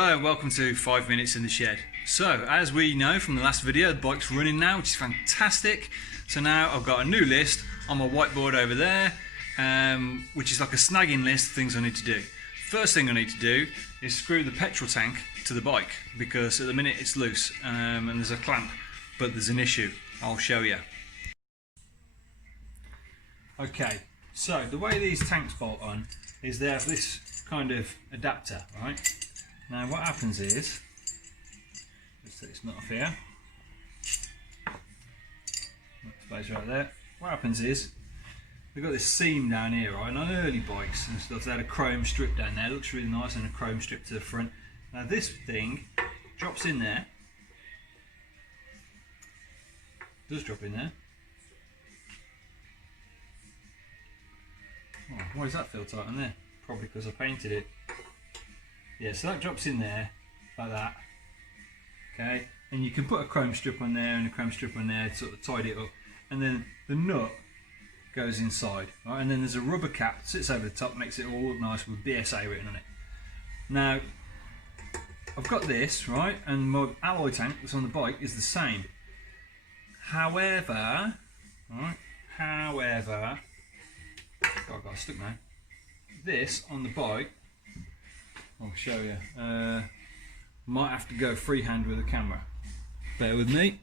Hello and welcome to 5 Minutes in the Shed. So, as we know from the last video, the bike's running now, which is fantastic. So now I've got a new list on my whiteboard over there, which is like a snagging list of things I need to do. First thing I need to do is screw the petrol tank to the bike, because at the minute it's loose and there's a clamp, but there's an issue. I'll show you. Okay, so the way these tanks bolt on is they have this kind of adapter, right? Now what happens is, let's take this nut off here, space right there. What happens is, we've got this seam down here, right? And on early bikes and stuff, they had a chrome strip down there. It looks really nice, and a chrome strip to the front. Now this thing drops in there, does drop in there. Oh, why does that feel tight on there? Probably because I painted it. Yeah, so that drops in there, like that. Okay, and you can put a chrome strip on there and a chrome strip on there to sort of tidy it up. And then the nut goes inside, right? And then there's a rubber cap that sits over the top, makes it all look nice with BSA written on it. Now, I've got this, right? And my alloy tank that's on the bike is the same. However, right? However, God, I got stuck now. This on the bike, I'll show you. Might have to go freehand with the camera. Bear with me.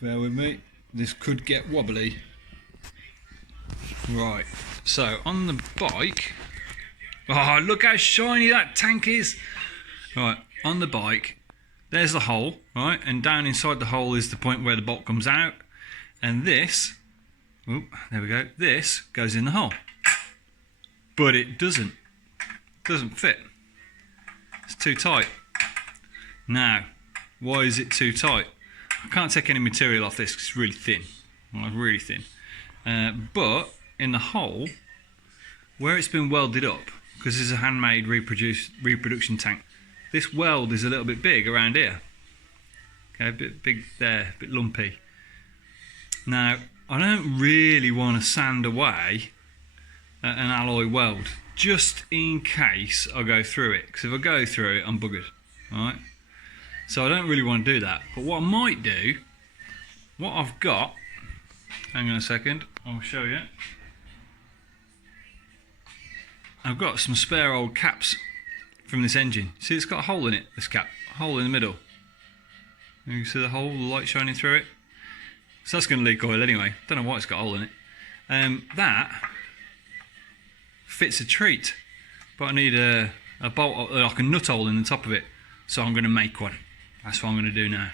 Bear with me. This could get wobbly. Right. So on the bike. Oh, look how shiny that tank is. Right. On the bike, there's the hole, right? And down inside the hole is the point where the bolt comes out. And this, oh, there we go. This goes in the hole. But it doesn't fit. It's too tight. Now, why is it too tight? I can't take any material off this because it's really thin. Well, really thin. But in the hole, where it's been welded up, because this is a handmade reproduction tank, this weld is a little bit big around here. Okay, a bit big there, a bit lumpy. Now, I don't really want to sand away an alloy weld, just in case I go through it, because if I go through it I'm buggered, right? So I don't really want to do that. But what I might do, what I've got, hang on a second, I'll show you. I've got some spare old caps from this engine. See, it's got a hole in it, this cap, a hole in the middle. You see the hole, the light shining through it? So that's going to leak oil anyway. Don't know why it's got a hole in it. That fits a treat, but I need a bolt, like a nut hole in the top of it, so I'm going to make one. That's what I'm going to do now.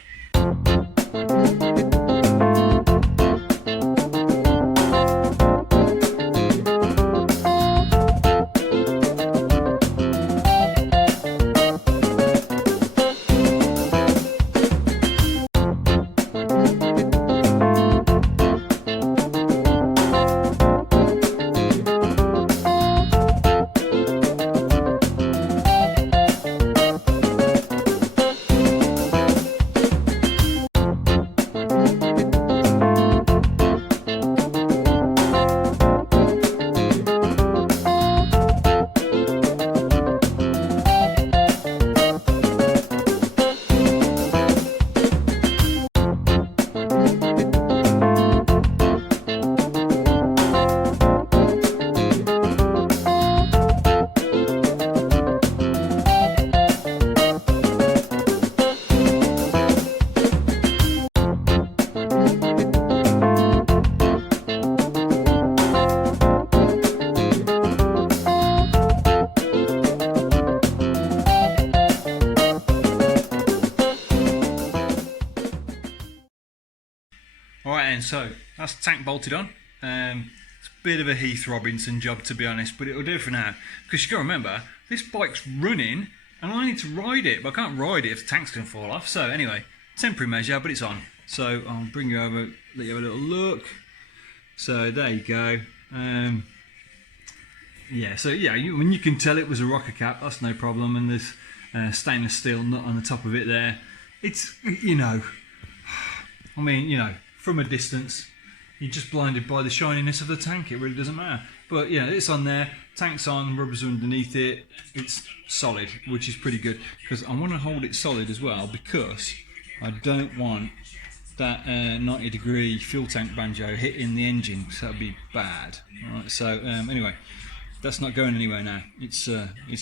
Alright, and so that's the tank bolted on. It's a bit of a Heath Robinson job, to be honest, but it'll do for now. Because you got to remember, this bike's running and I need to ride it, but I can't ride it if the tank's going to fall off. So anyway, temporary measure, but it's on. So I'll bring you over, let you have a little look. So there you go. Yeah, so yeah, you can tell it was a rocker cap, that's no problem. And there's stainless steel nut on the top of it there. It's, you know, I mean, you know, from a distance, you're just blinded by the shininess of the tank. It really doesn't matter. But yeah, it's on there, tank's on, rubbers are underneath it, it's solid, which is pretty good, because I want to hold it solid as well, because I don't want that 90-degree fuel tank banjo hitting the engine, so that'd be bad. Alright, so anyway, that's not going anywhere now, it's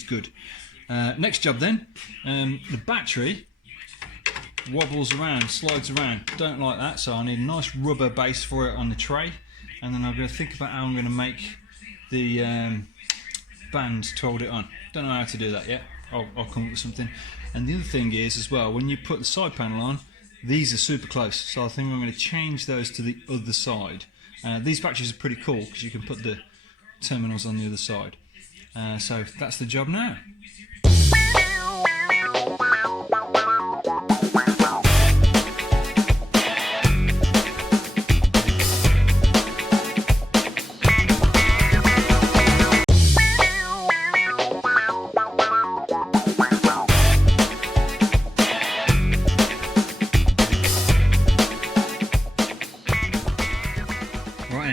good. Next job then, the battery wobbles around, slides around, don't like that, so I need a nice rubber base for it on the tray, and then I'm going to think about how I'm going to make the bands to hold it on. Don't know how to do that yet, I'll come up with something. And the other thing is as well, when you put the side panel on, these are super close, so I think I'm going to change those to the other side. These batteries are pretty cool because you can put the terminals on the other side. So that's the job now.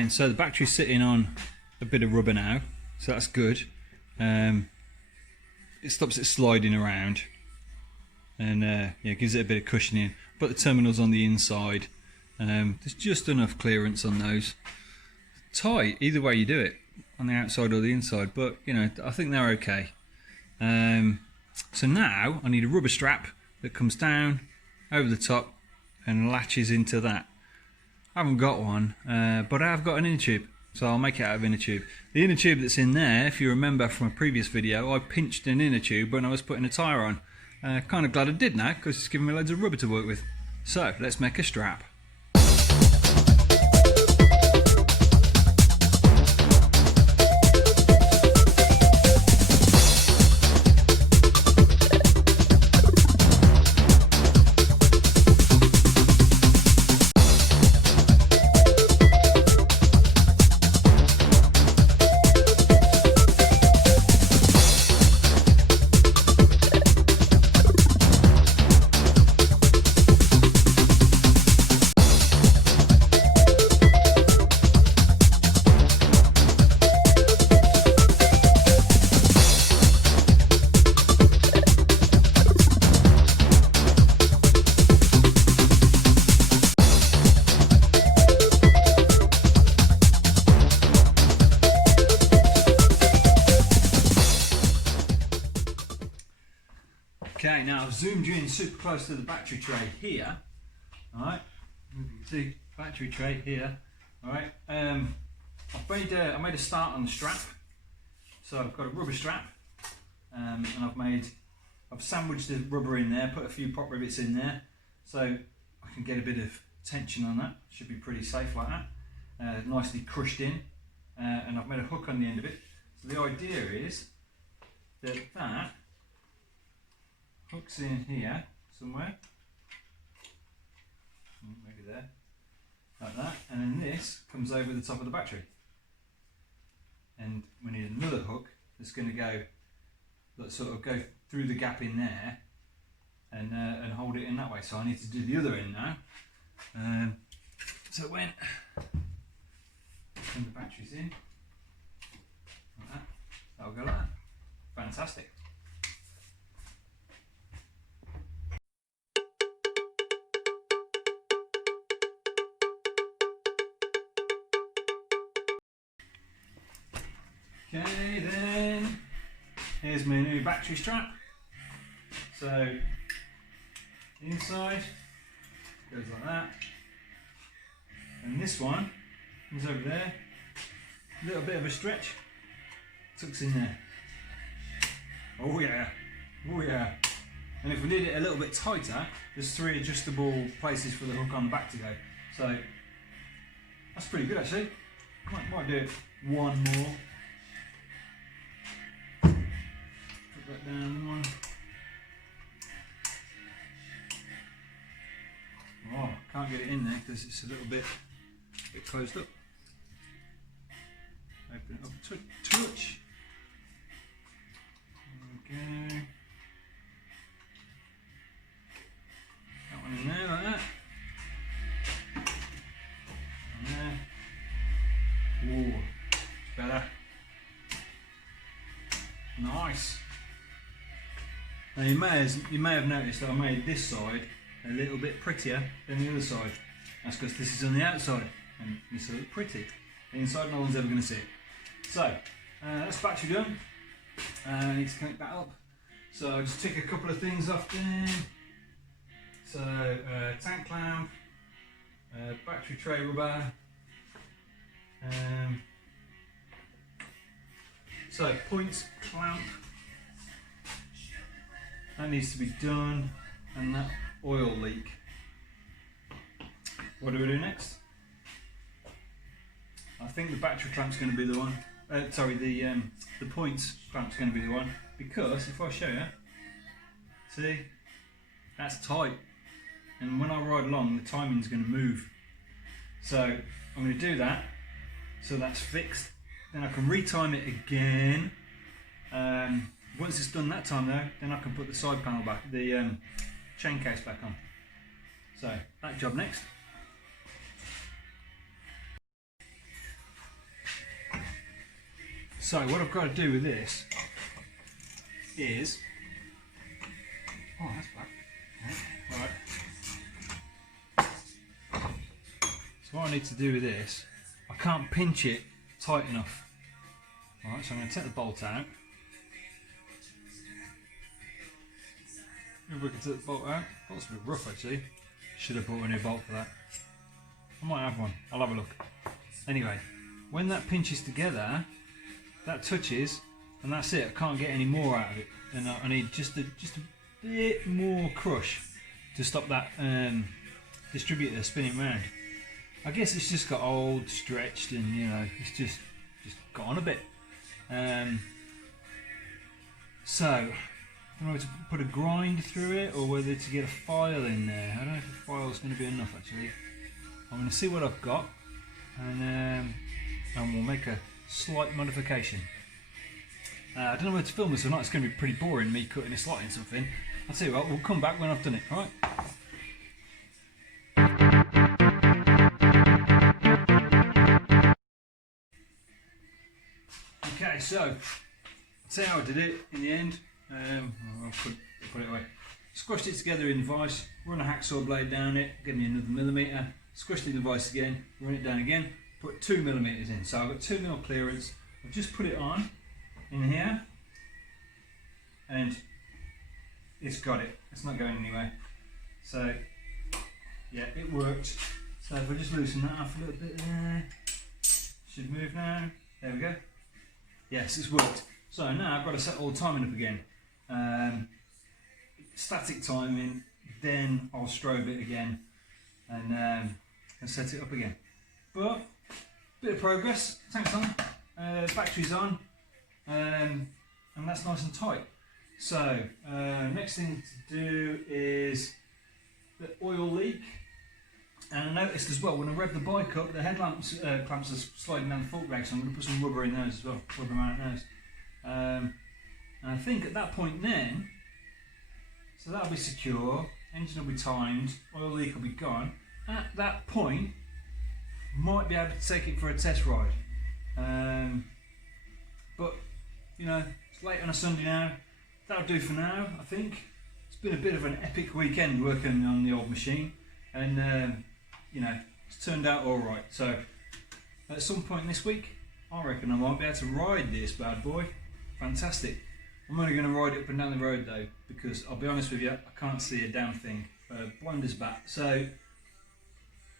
So the battery's sitting on a bit of rubber now, so that's good. It stops it sliding around, and yeah, gives it a bit of cushioning. Put the terminals on the inside. There's just enough clearance on those. Tight either way you do it, on the outside or the inside, but you know, I think they're okay. So now I need a rubber strap that comes down over the top and latches into that. I haven't got one, but I have got an inner tube, so I'll make it out of inner tube. The inner tube that's in there, if you remember from a previous video, I pinched an inner tube when I was putting a tyre on. Kind of glad I did now, because it's giving me loads of rubber to work with. So let's make a strap. Okay, now I've zoomed you in super close to the battery tray here. Alright, you can see battery tray here. Alright, I made a start on the strap. So I've got a rubber strap, and I've sandwiched the rubber in there, put a few pop rivets in there, so I can get a bit of tension on that. Should be pretty safe like that. Nicely crushed in, and I've made a hook on the end of it. So the idea is that hooks in here somewhere, maybe there, like that, and then this comes over the top of the battery. And we need another hook that's going to go, that sort of go through the gap in there, and hold it in that way. So I need to do the other end now. So when the battery's in, like that, that'll go like that. Fantastic. Okay, then here's my new battery strap. So inside goes like that, and this one is over there. A little bit of a stretch, tucks in there. Oh yeah, oh yeah. And if we need it a little bit tighter, there's 3 adjustable places for the hook on the back to go. So that's pretty good actually. Might do it one more. Put that down one. Oh, can't get it in there because it's a little bit closed up. Open it up a touch. Okay. That one in there like that. And there. Ooh, better. Nice. Now you may have noticed that I made this side a little bit prettier than the other side. That's because this is on the outside and this looks pretty. The inside, no one's ever going to see it. So that's battery done. I need to connect that up. So I'll just tick a couple of things off then. So tank clamp, battery tray rubber. So points clamp. That needs to be done, and that oil leak. What do we do next? I think the battery clamp's going to be the one. Sorry, the points clamp's going to be the one, because if I show you, see, that's tight, and when I ride along, the timing's going to move. So I'm going to do that, so that's fixed. Then I can retime it again. Once it's done that time though, then I can put the side panel back, the chain case back on. So that job next. So what I've got to do with this is, oh that's black. Alright. So what I need to do with this, I can't pinch it tight enough. Alright, so I'm going to take the bolt out. If we can take the bolt out, that's a bit rough actually. Should have bought a new bolt for that. I might have one, I'll have a look. Anyway, when that pinches together, that touches, and that's it. I can't get any more out of it, and I need just a bit more crush to stop that distributor spinning round. I guess it's just got old, stretched, and you know, it's just gone a bit. So I don't know whether to put a grind through it or whether to get a file in there. I don't know if a file is going to be enough actually. I'm going to see what I've got, and we'll make a slight modification. I don't know whether to film this or not. It's going to be pretty boring, me cutting a slot in something. I'll tell you what, we'll come back when I've done it, alright? Okay, so that's how I did it in the end. I'll put it away. Squashed it together in the vise, run a hacksaw blade down it, give me another millimetre, squashed it in the vise again, run it down again, put 2 millimetres in. So I've got 2 mil clearance. I've just put it on in here, and it's got it. It's not going anywhere. So yeah, it worked. So if I just loosen that off a little bit there, should move now. There we go. Yes, it's worked. So now I've got to set all the timing up again. Static timing, then I'll strobe it again and set it up again. But bit of progress. Tank's on, battery's on, and that's nice and tight. So next thing to do is the oil leak. And I noticed as well when I rev the bike up, the headlamps clamps are sliding down the fork rag, so I'm going to put some rubber in those as well, rubber around those. And I think at that point then, so that'll be secure, engine will be timed, oil leak will be gone. At that point, might be able to take it for a test ride. But, you know, it's late on a Sunday now, that'll do for now, I think. It's been a bit of an epic weekend working on the old machine, and you know, it's turned out alright. So, at some point this week, I reckon I might be able to ride this bad boy. Fantastic. I'm only going to ride it up and down the road though, because I'll be honest with you, I can't see a damn thing. Blind as bat. So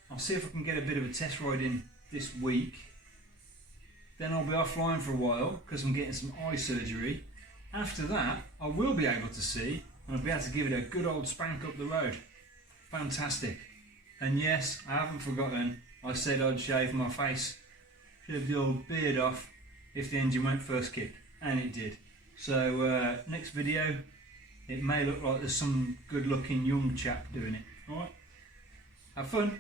I'll see if I can get a bit of a test ride in this week. Then I'll be offline for a while because I'm getting some eye surgery. After that, I will be able to see, and I'll be able to give it a good old spank up the road. Fantastic. And yes, I haven't forgotten, I said I'd shave my face, shave the old beard off if the engine went first kick, and it did. So next video, it may look like there's some good looking young chap doing it. Alright, have fun.